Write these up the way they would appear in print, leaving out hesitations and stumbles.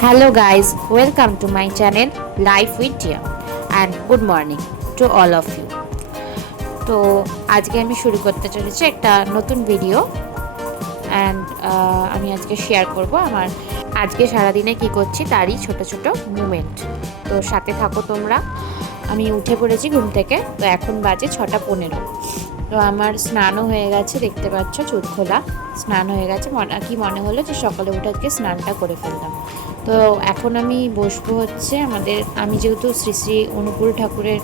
Hello guys, welcome to my channel Life with Tia and good morning to all of you. তো আজকে আমি শুরু করতে চলেছি একটা নতুন ভিডিও অ্যান্ড আমি আজকে শেয়ার করব আমার আজকে সারাদিনে কি করছি তারই ছোট ছোট মুমেন্ট। তো সাথে থাকো তোমরা। আমি উঠে পড়েছি ঘুম থেকে, তো এখন বাজে 6:15। তো আমার স্নানও হয়ে গেছে, দেখতে পাচ্ছ চুল খোলা স্নান হয়ে গেছে। কি মনে হলো যে সকালে উঠে আজকে স্নানটা করে ফেললাম। তো এখন আমি বসবো হচ্ছে আমি যেহেতু শ্রী শ্রী অনুকূল ঠাকুরের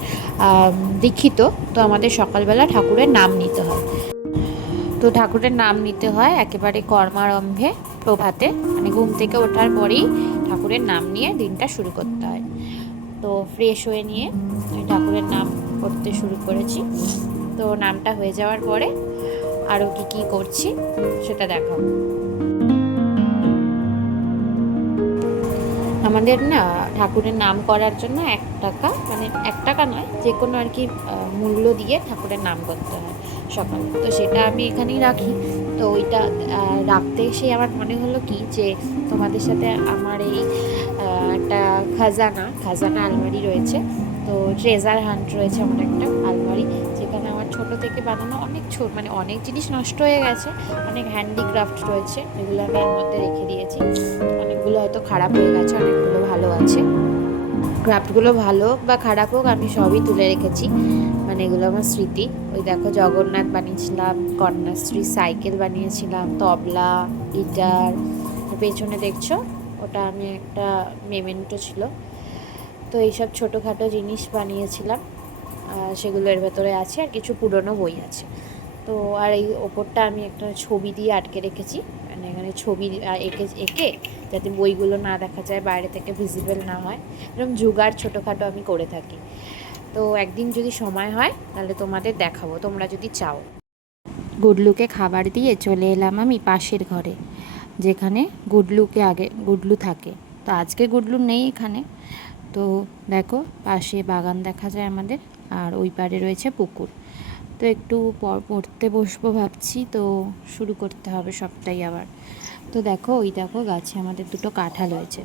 দীক্ষিত, তো আমাদের সকালবেলা ঠাকুরের নাম নিতে হয়। তো ঠাকুরের নাম নিতে হয় একেবারে কর্মারম্ভে প্রভাতে, মানে ঘুম থেকে ওঠার পরেই ঠাকুরের নাম নিয়ে দিনটা শুরু করতে হয়। তো ফ্রেশ হয়ে নিয়ে ঠাকুরের নাম করতে শুরু করেছি। তো নামটা হয়ে যাওয়ার পরে আরও কি করছি সেটা দেখাবো। আমাদের না ঠাকুরের নাম করার জন্য 1 টাকা, মানে 1 টাকা নয়, যে কোনো আর কি মূল্য দিয়ে ঠাকুরের নাম করতে হয় সকালে। তো সেটা আমি এখানেই রাখি। তো ওইটা রাখতে এসে আমার মনে হলো কি যে তোমাদের সাথে আমার এই একটা খাজানা আলমারি রয়েছে। তো ট্রেজার হান্ট রয়েছে আমার একটা আলমারি, যেখানে আমার ছোট থেকে বানানো মানে অনেক জিনিস নষ্ট হয়ে গেছে, অনেক হ্যান্ডিক্রাফট রয়েছে, এগুলো আমি এর মধ্যে রেখে দিয়েছি। অনেকগুলো হয়তো খারাপ হয়ে গেছে, অনেকগুলো ভালো আছে। ক্রাফটগুলো ভালো বা খারাপ হোক, আমি সবই তুলে রেখেছি, মানে এগুলো আমার স্মৃতি। ওই দেখো জগন্নাথ বানিয়েছিলাম, কন্যাশ্রী সাইকেল বানিয়েছিলাম, তবলা, গিটার। পেছনে দেখছো ওটা আমি একটা মেমেন্টো ছিল। তো এইসব ছোটোখাটো জিনিস বানিয়েছিলাম, সেগুলো এর ভেতরে আছে, আর কিছু পুরনো বই আছে। তো আর এই ওপরটা আমি একটা ছবি দিয়ে আটকে রেখেছি, মানে এখানে ছবি এঁকে এঁকে যাতে বইগুলো না দেখা যায়, বাইরে থেকে ভিজিবল না হয়, এরকম জুগাড় ছোটোখাটো আমি করে থাকি। তো একদিন যদি সময় হয় তাহলে তোমাদের দেখাবো, তোমরা যদি চাও। গুডলুকে খাবার দিয়ে চলে এলাম আমি পাশের ঘরে, যেখানে গুডলু থাকে। তো আজকে গুডলু নেই এখানে। তো দেখো পাশে বাগান দেখা যায় আমাদের, আর ওই পারে রয়েছে পুকুর। তো একটু পড়তে বসবো ভাবছি, তো শুরু করতে হবে সবটাই আবার। তো দেখো গাছে আমাদের 2টো কাঁঠাল হয়েছে।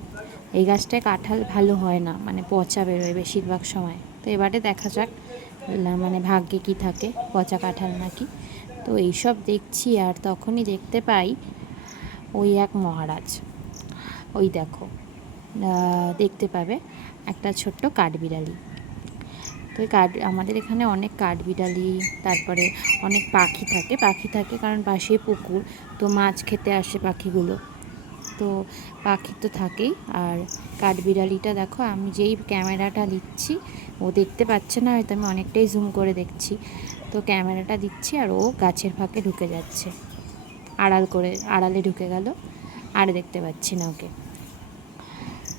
এই গাছটায় কাঁঠাল ভালো হয় না, মানে পচা বেরোয় বেশিরভাগ সময়। তো এবারে দেখা যাক মানে ভাগ্যে কি থাকে, পচা কাঁঠাল নাকি। তো এইসব দেখছি, আর তখনই দেখতে পাই ওই এক মহারাজ। ওই দেখো দেখতে পাবে একটা ছোট্ট কাঠবিড়ালি। তো আমাদের এখানে অনেক কাঠবিড়ালি, তারপরে অনেক পাখি থাকে কারণ পাশে পুকুর, তো মাছ খেতে আসে পাখিগুলো। তো পাখি তো থাকেই। আর কাঠবিড়ালিটা দেখো, আমি যেই ক্যামেরাটা দিচ্ছি ও দেখতে পাচ্ছে না, হয়তো আমি অনেকটাই জুম করে দেখছি। তো ক্যামেরাটা দিচ্ছি আর ও গাছের ফাঁকে ঢুকে যাচ্ছে, আড়ালে ঢুকে গেল, আর দেখতে পাচ্ছি না ওকে।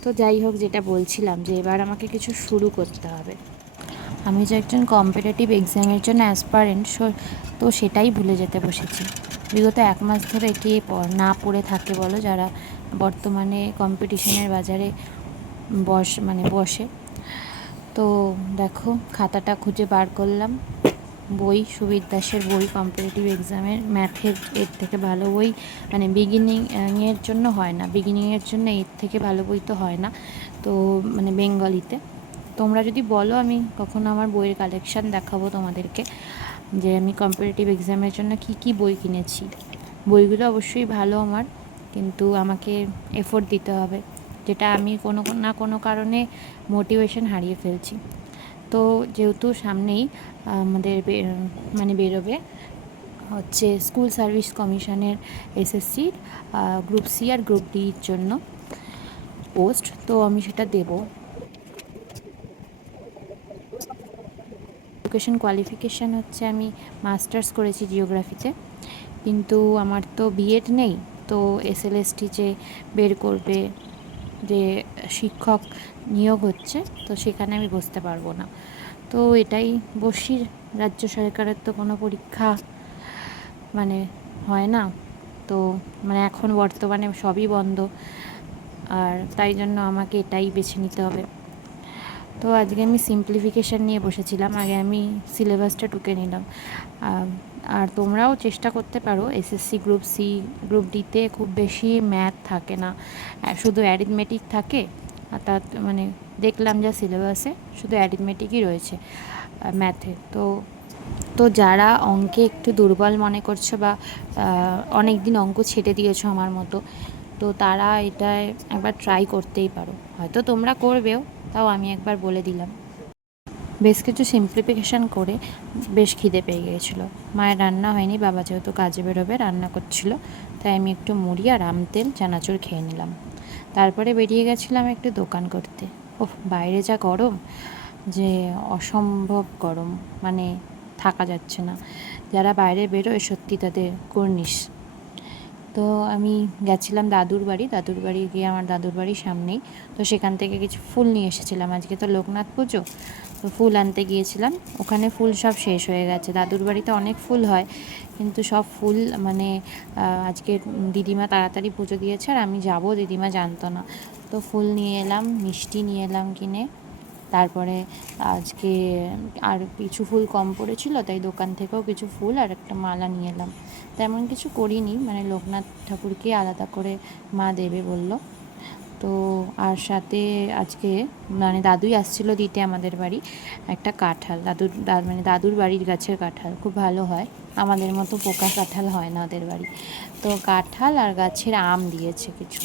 তো যাই হোক, যেটা বলছিলাম যে এবার আমাকে কিছু শুরু করতে হবে। আমি যে একজন কম্পিটিটিভ এক্সামের জন্য অ্যাসপারেন্ট, তো সেটাই ভুলে যেতে বসেছি। বিগত 1 মাস ধরে কে না পড়ে থাকে বলো, যারা বর্তমানে কম্পিটিশনের বাজারে বসে। তো দেখো খাতাটা খুঁজে বার করলাম, বই সুবীর দাসের বই, কম্পিটিটিভ এক্সামের ম্যাথের এর থেকে ভালো বই, মানে বিগিনিংয়ের জন্য হয় না, বিগিনিংয়ের জন্য এর থেকে ভালো বই তো হয় না। তো মানে বেঙ্গলিতে তোমরা যদি বলো, আমি কখনো আমার বইয়ের কালেকশান দেখাবো তোমাদেরকে, যে আমি কম্পিটিটিভ এক্সামের জন্য কি বই কিনেছি। বইগুলো অবশ্যই ভালো আমার, কিন্তু আমাকে এফোর্ট দিতে হবে, যেটা আমি কোনো কারণে মোটিভেশন হারিয়ে ফেলছি। তো যেহেতু সামনেই আমাদের বেরোবে হচ্ছে স্কুল সার্ভিস কমিশনের এসএসসির গ্রুপ সি আর গ্রুপ ডির জন্য পোস্ট, তো আমি সেটা দেবো। এডুকেশন কোয়ালিফিকেশান হচ্ছে আমি মাস্টার্স করেছি জিওগ্রাফিতে, কিন্তু আমার তো বিএড নেই। তো এসএলএসটি যে বের করবে, যে শিক্ষক নিয়োগ হচ্ছে, তো সেখানে আমি বসতে পারবো না। তো এটাই বসির রাজ্য সরকারের তো কোনো পরীক্ষা মানে হয় না, তো মানে এখন বর্তমানে সবই বন্ধ, আর তাই জন্য আমাকে এটাই বেছে নিতে হবে। তো আজকে আমি সিম্পলিফিকেশান নিয়ে বসেছিলাম, আগে আমি সিলেবাসটা টুকে নিলাম। আর তোমরাও চেষ্টা করতে পারো, এসএসসি গ্রুপ সি গ্রুপ ডিতে খুব বেশি ম্যাথ থাকে না, শুধু অ্যারিথমেটিক থাকে। আর তার মানে দেখলাম যা সিলেবাসে শুধু অ্যারিথমেটিকই রয়েছে ম্যাথে। তো তো যারা অঙ্কে একটু দুর্বল মনে করছো বা অনেক দিন অঙ্ক ছেড়ে দিয়েছো আমার মতো, তো তারা এটায় একবার ট্রাই করতেই পারো। হয়তো তোমরা করবেও, তাও আমি একবার বলে দিলাম। বেশ কিছু সিম্পলিফিকেশান করে বেশ খিদে পেয়ে গিয়েছিলো। মায়ের রান্না হয়নি, বাবা যেহেতু কাজে বেরোবে রান্না করছিল, তাই আমি একটু মুড়ি আর আমতেল চানাচুর খেয়ে নিলাম। তারপরে বেরিয়ে গেছিলাম একটু দোকান করতে। ওহ, বাইরে যা গরম, যে অসম্ভব গরম, মানে থাকা যাচ্ছে না। যারা বাইরে বেরোয় সত্যি তাদের কুর্নিশ। তো আমি গেছিলাম দাদুর বাড়ি গিয়ে, আমার দাদুর বাড়ির সামনেই, তো সেখান থেকে কিছু ফুল নিয়ে এসেছিলাম। আজকে তো লোকনাথ পুজো, তো ফুল আনতে গিয়েছিলাম। ওখানে ফুল সব শেষ হয়ে গেছে। দাদুর বাড়িতে অনেক ফুল হয়, কিন্তু সব ফুল মানে আজকে দিদিমা তাড়াতাড়ি পুজো দিয়েছে, আর আমি যাব দিদিমা জানতো না। তো ফুল নিয়ে এলাম, মিষ্টি নিয়ে এলাম কিনে। তারপরে আজকে আর কিছু ফুল কম পড়েছিল, তাই দোকান থেকেও কিছু ফুল আর একটা মালা নিয়ে এলাম। তেমন কিছু করিনি, মানে লোকনাথ ঠাকুরকে আলাদা করে মা দেবে বলল। তো আর সাথে আজকে মানে দাদুই আসছিলো দিতে আমাদের বাড়ি একটা কাঁঠাল। মানে দাদুর বাড়ির গাছের কাঁঠাল খুব ভালো হয়, আমাদের মতো পোকা কাঁঠাল হয় না ওদের বাড়ি। তো কাঁঠাল আর গাছের আম দিয়েছে কিছু।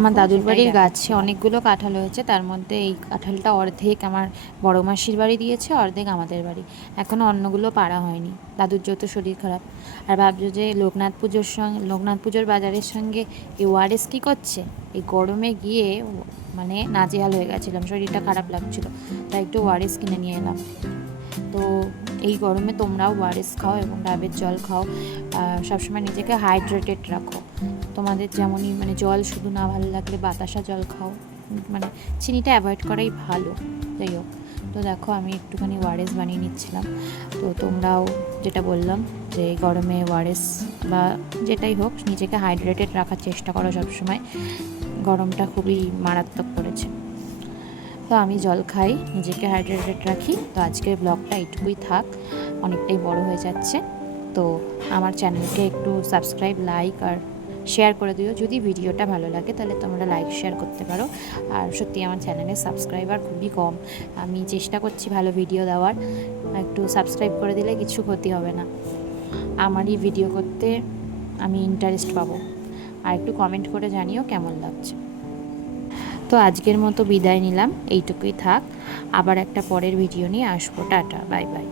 আমার দাদুর বাড়ির গাছে অনেকগুলো কাঁঠাল হয়েছে, তার মধ্যে এই কাঁঠালটা অর্ধেক আমার বড় মাসির বাড়ি দিয়েছে, অর্ধেক আমাদের বাড়ি। এখনও অন্যগুলো পাড়া হয়নি, দাদুর যেহেতু শরীর খারাপ। আর ভাবছো যে লোকনাথ পুজোর বাজারের সঙ্গে এই ওআরএস কী করছে? এই গরমে গিয়ে মানে নাজেহাল হয়ে গেছিলাম, শরীরটা খারাপ লাগছিলো, তাই একটু ওআরএস কিনে নিয়ে এলাম। তো এই গরমে তোমরাও ওআরএস খাও এবং ডাবের জল খাও, সবসময় নিজেকে হাইড্রেটেড রাখো। তোমাদের যেমনই মানে জল শুধু না ভালো লাগলে বাতাসা জল খাও, মানে চিনিটা অ্যাভয়েড করাই ভালো। যাই হোক, তো দেখো আমি একটুখানি ওআরএস বানিয়ে নিচ্ছিলাম। তো তোমরাও যেটা বললাম যে গরমে ওআরএস বা যেটাই হোক নিজেকে হাইড্রেটেড রাখার চেষ্টা করো সবসময়, গরমটা খুবই মারাত্মক পড়েছে। তো আমি জল খাই, নিজেকে হাইড্রেটেড রাখি। তো আজকের ব্লগটা এইটুকুই থাক, অনেকটাই বড় হয়ে যাচ্ছে। তো আমার চ্যানেলকে একটু সাবস্ক্রাইব, লাইক আর শেয়ার করে দিও। যদি ভিডিওটা ভালো লাগে তাহলে তোমরা লাইক শেয়ার করতে পারো। আর সত্যি আমার চ্যানেলের সাবস্ক্রাইবার খুবই কম, আমি চেষ্টা করছি ভালো ভিডিও দেওয়ার। একটু সাবস্ক্রাইব করে দিলে কিছু ক্ষতি হবে না, আমারই ভিডিও করতে আমি ইন্টারেস্ট পাবো। আর একটু কমেন্ট করে জানিও কেমন লাগছে। তো আজকের মতো বিদায় নিলাম, এইটুকুই থাক। আবার একটা পরের ভিডিও নিয়ে আসবো। Tata, bye bye.